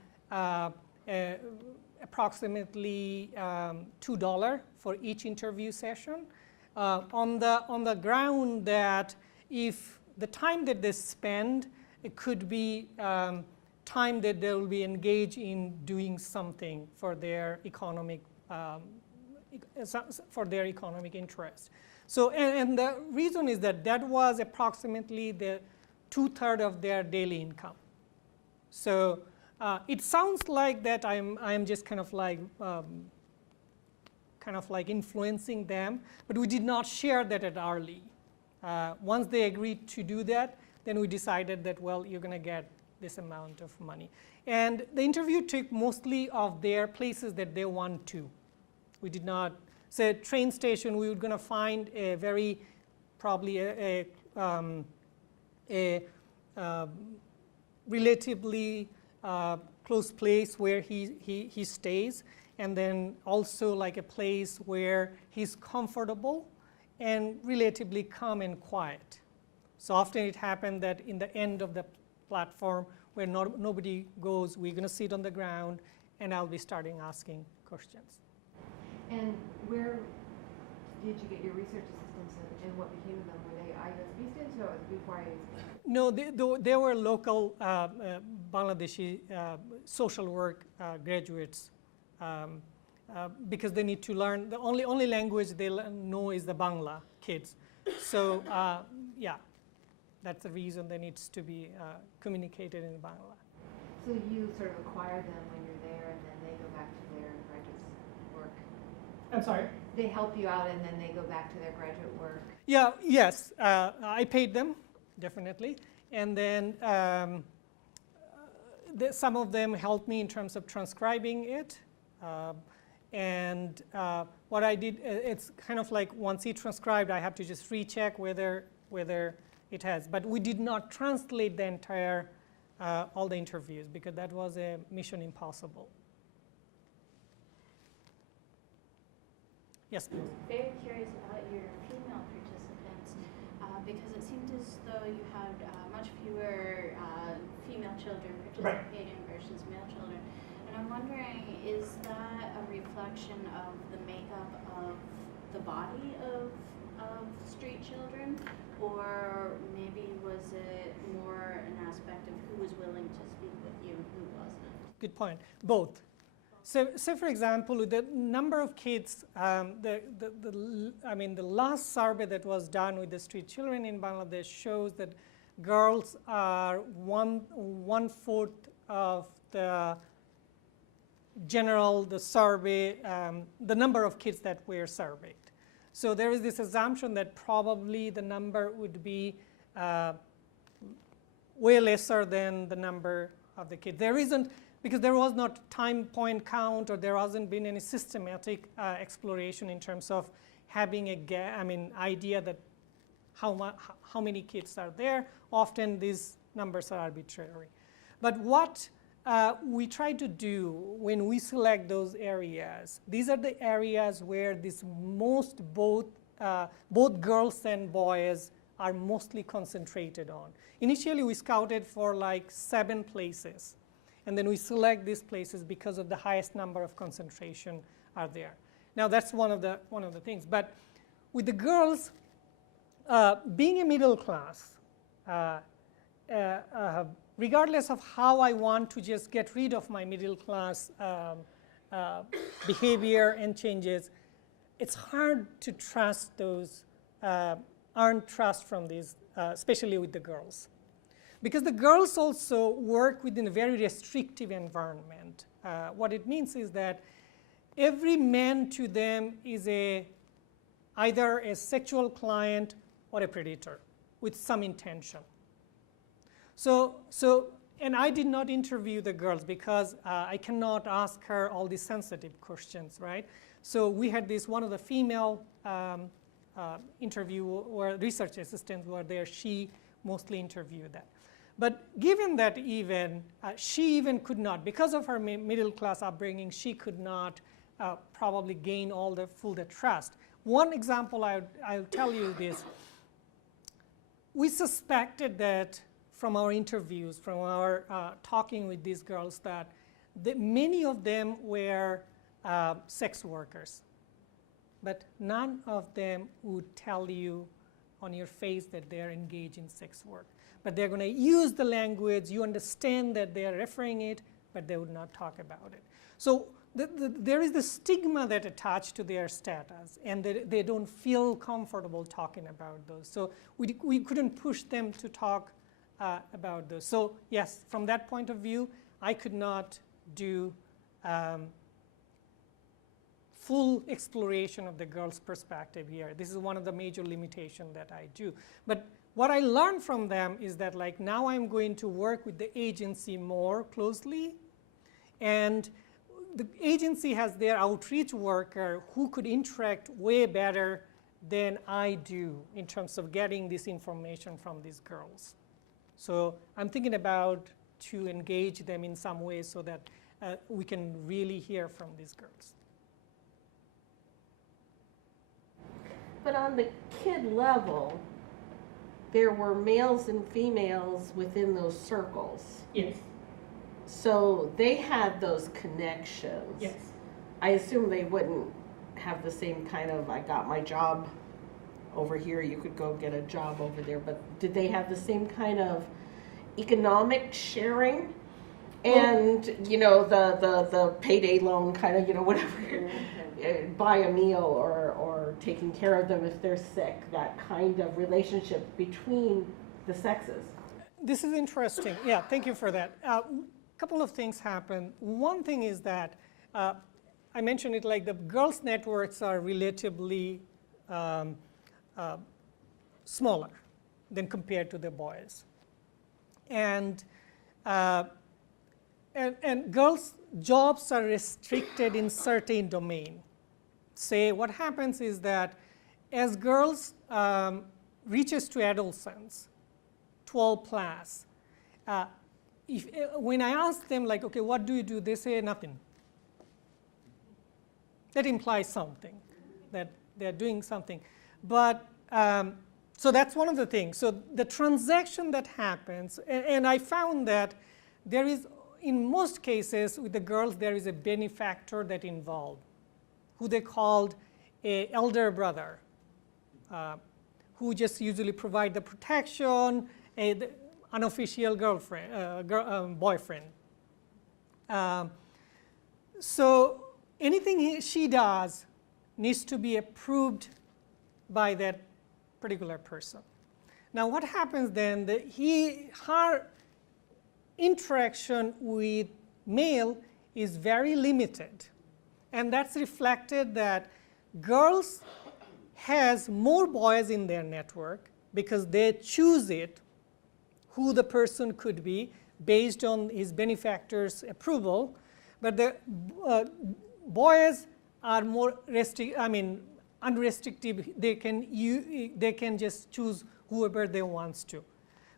approximately $2 for each interview session, on the ground that if the time that they spend, it could be time that they will be engaged in doing something for their economic interest. So and the reason is that was approximately the 2/3 of their daily income. So it sounds like that I'm just kind of like influencing them, but we did not share that at early. Once they agreed to do that, then we decided that, well, you're going to get this amount of money. And the interview took mostly of their places that they want to. We did not say train station. We were going to find a very probably a relatively close place where he stays, and then also like a place where he's comfortable and relatively calm and quiet. So often it happened that in the end of the platform where nobody goes, we're going to sit on the ground, and I'll be starting asking questions. And where did you get your research assistants, and what became of them? Were they IUSB students, or was it before IUSB? No, they were local Bangladeshi social work graduates, because they need to learn. The only language they know is the Bangla kids. So yeah, that's the reason they needs to be communicated in Bangla. So you sort of acquire them when you're there, and then they go back to their graduate work. I'm sorry? They help you out, and then they go back to their graduate work. Yeah, yes, I paid them, definitely. And then some of them helped me in terms of transcribing it. And what I did, it's kind of like once he transcribed, I have to just recheck whether it has. But we did not translate the entire, all the interviews, because that was a mission impossible. Yes, please. Very curious about your female participants, because it seemed as though you had much fewer female children participating versus male children. And I'm wondering, is that a reflection of the makeup of the body of street children, or maybe was it more an aspect of who was willing to speak with you and who wasn't? Good point. Both. So for example, the number of kids, the last survey that was done with the street children in Bangladesh shows that girls are one-fourth of the the survey, the number of kids that were surveyed. So there is this assumption that probably the number would be way lesser than the number of the kids. There isn't, because there was not time point count, or there hasn't been any systematic exploration in terms of having idea that how many kids are there. Often these numbers are arbitrary. But what we try to do when we select those areas, these are the areas where both girls and boys are mostly concentrated on. Initially, we scouted for like 7 places, and then we select these places because of the highest number of concentration are there. Now that's one of the things. But with the girls, being a middle class, regardless of how I want to just get rid of my middle class behavior and changes, it's hard to trust those, earn trust from these, especially with the girls. Because the girls also work within a very restrictive environment. What it means is that every man to them is either a sexual client or a predator with some intention. And I did not interview the girls because I cannot ask her all these sensitive questions, right? So we had one of the female interview where research assistants were there. She mostly interviewed that. But given that she even could not, because of her middle class upbringing, she could not probably gain all the full trust. One example I'll tell you this. We suspected that from our interviews, from our talking with these girls, that many of them were sex workers. But none of them would tell you on your face that they're engaged in sex work. But they're going to use the language, you understand that they're referring it, but they would not talk about it. So there is the stigma that attached to their status, and they don't feel comfortable talking about those. So we couldn't push them to talk about those. So yes, from that point of view, I could not do full exploration of the girl's perspective here. This is one of the major limitations that I do. But what I learned from them is that like now I'm going to work with the agency more closely, and the agency has their outreach worker who could interact way better than I do in terms of getting this information from these girls. So I'm thinking about to engage them in some way so that we can really hear from these girls. But on the kid level, there were males and females within those circles. Yes. So they had those connections. Yes. I assume they wouldn't have the same kind of, I got my job over here, you could go get a job over there, but did they have the same kind of economic sharing? And, the payday loan kind of, whatever, buy a meal or taking care of them if they're sick, that kind of relationship between the sexes. This is interesting. Yeah, thank you for that. Couple of things happen. One thing is that I mentioned it like the girls' networks are relatively smaller than compared to the boys. And girls' jobs are restricted in certain domain. Say what happens is that as girls reaches to adolescence, 12 plus, when I ask them like, okay, what do you do? They say nothing. That implies something, that they're doing something. But so that's one of the things. So the transaction that happens, and I found that there is, in most cases with the girls, there is a benefactor that involved, who they called an elder brother, who just usually provide the protection, the unofficial girlfriend, boyfriend. So anything she does needs to be approved by that particular person. Now what happens then, her interaction with male is very limited, and that's reflected that girls has more boys in their network because they choose it, who the person could be based on his benefactor's approval, but the boys are more unrestricted. They can just choose whoever they want to.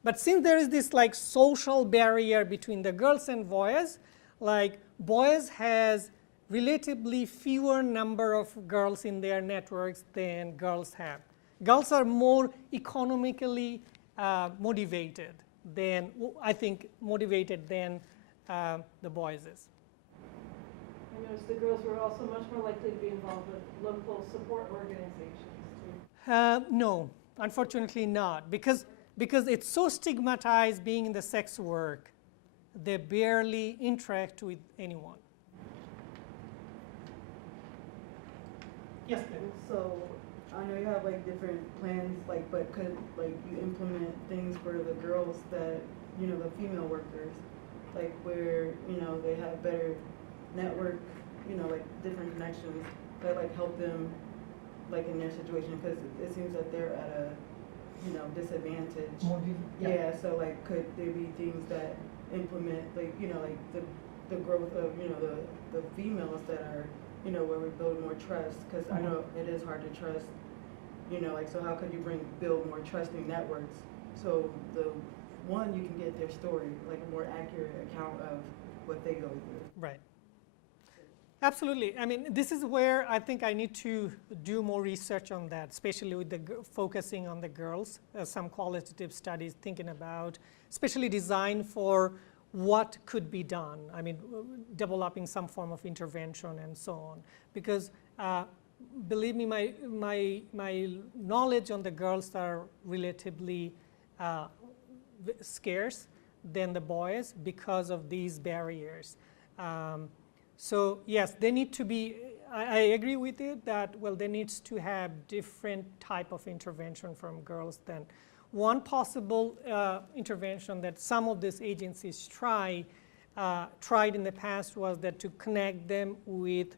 But since there is this like social barrier between the girls and boys, like boys has relatively fewer number of girls in their networks than girls have. Girls are more economically motivated than, I think, motivated than the boys is. I noticed the girls were also much more likely to be involved with local support organizations too. No, unfortunately not, because it's so stigmatized being in the sex work, they barely interact with anyone. Yes, ma'am. So I know you have like different plans, like, but could like you implement things for the girls that, you know, the female workers, like where, you know, they have better network, you know, like different connections that like help them like in their situation, because it seems that they're at a, you know, disadvantage. Yeah, so like could there be things that implement like, you know, like the growth of, you know, the females that are, you know, where we build more trust, because I know it is hard to trust, you know, like, so how could you build more trusting networks so you can get their story, like a more accurate account of what they go through. Right. Absolutely. I mean, this is where I think I need to do more research on that, especially with focusing on the girls. Some qualitative studies thinking about, especially design for what could be done. I mean, developing some form of intervention and so on. Because believe me, my knowledge on the girls are relatively scarce than the boys because of these barriers. So yes, they need to be, I agree with it that, well, there needs to have different type of intervention from girls than one possible intervention that some of these agencies tried in the past was that to connect them with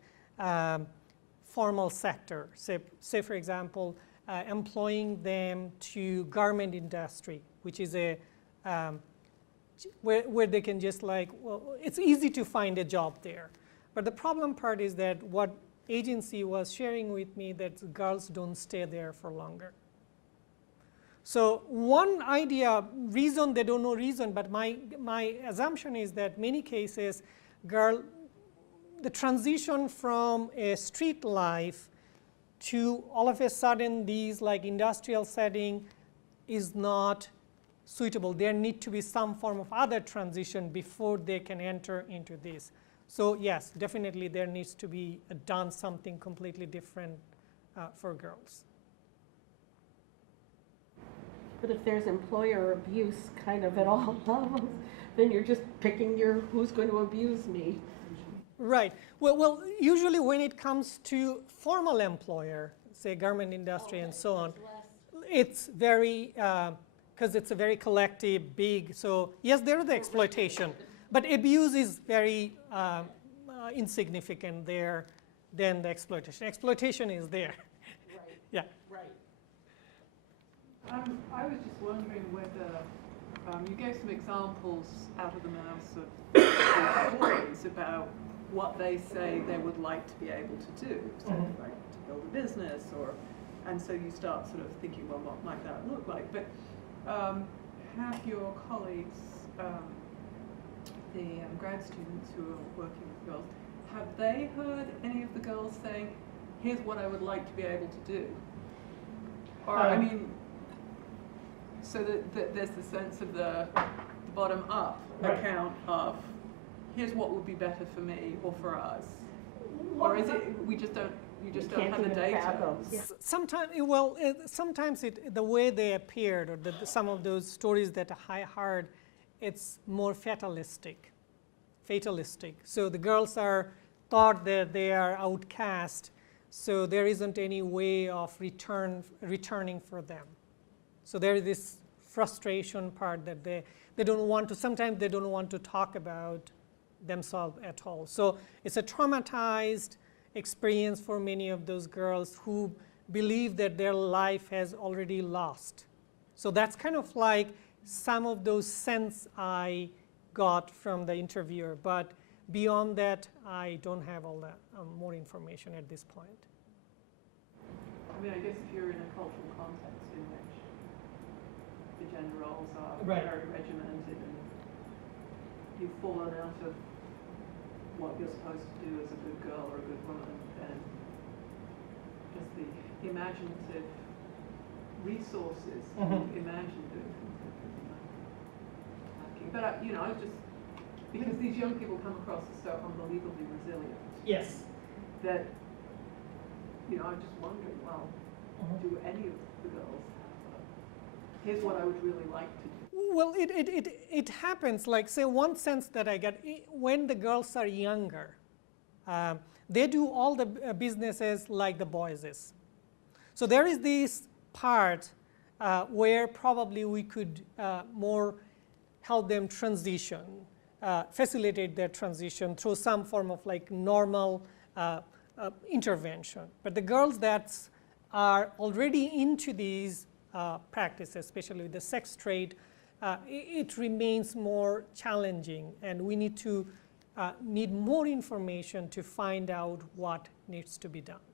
formal sector. Say for example, employing them to garment industry, which is a where they can just like, well, it's easy to find a job there. But the problem part is that what agency was sharing with me that girls don't stay there for longer. So one idea, reason, they don't know reason, but my assumption is that many cases, the transition from a street life to all of a sudden these like industrial setting is not suitable. There need to be some form of other transition before they can enter into this. So yes, definitely there needs to be done something completely different for girls. But if there's employer abuse kind of at all levels, then you're just picking who's going to abuse me. Right. Well, usually when it comes to formal employer, say garment industry and so on, it's very, because it's a very collective, big, so yes, there is the exploitation, but abuse is very insignificant there than the exploitation. Exploitation is there. Right. Yeah. Right. I was just wondering whether you gave some examples out of the mouths of boys about what they say they would like to be able to do, so like to build a business, and so you start sort of thinking, well, what might that look like? But have your colleagues, the grad students who are working with girls, have they heard any of the girls saying, here's what I would like to be able to do? Or, I mean, so that there's the sense of the bottom-up account of, here's what would be better for me or for us. Or is it, you just don't have the data? Sometimes, well, sometimes the way they appeared, or some of those stories that I heard, it's more fatalistic. So the girls are thought that they are outcast, so there isn't any way of returning for them. So there is this frustration part that they don't want to, sometimes they don't want to talk about themselves at all. So it's a traumatized experience for many of those girls who believe that their life has already lost. So that's kind of like some of those sense I got from the interviewer, but beyond that, I don't have all that more information at this point. I mean, I guess if you're in a cultural context in which the gender roles are Right. very regimented and you've fallen out of what you're supposed to do as a good girl or a good woman, then just the imaginative resources to imagine doing things like that are lacking. But I just, because these young people come across as so unbelievably resilient. Yes. That, I'm just wondering, well, do any of the girls have here's what I would really like to do? Well, it happens, like say one sense that I get, when the girls are younger, they do all the businesses like the boys is. So there is this part where probably we could more help them transition, facilitate their transition through some form of like normal intervention. But the girls that are already into these practices, especially with the sex trade, it remains more challenging, and we need more information to find out what needs to be done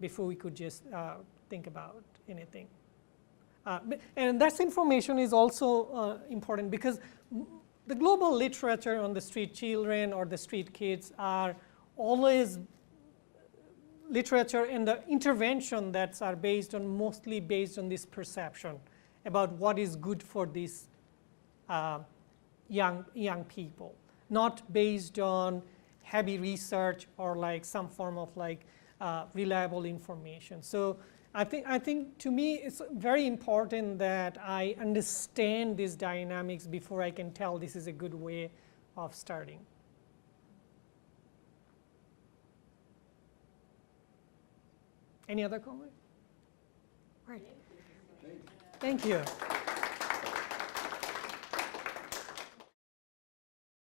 before we could just think about anything. And that information is also important because the global literature on the street children or the street kids are always literature and the intervention that are mostly based on this perception about what is good for these young people, not based on heavy research or like some form of like reliable information. So I think to me it's very important that I understand these dynamics before I can tell this is a good way of starting. Any other comment? Right. Thank you.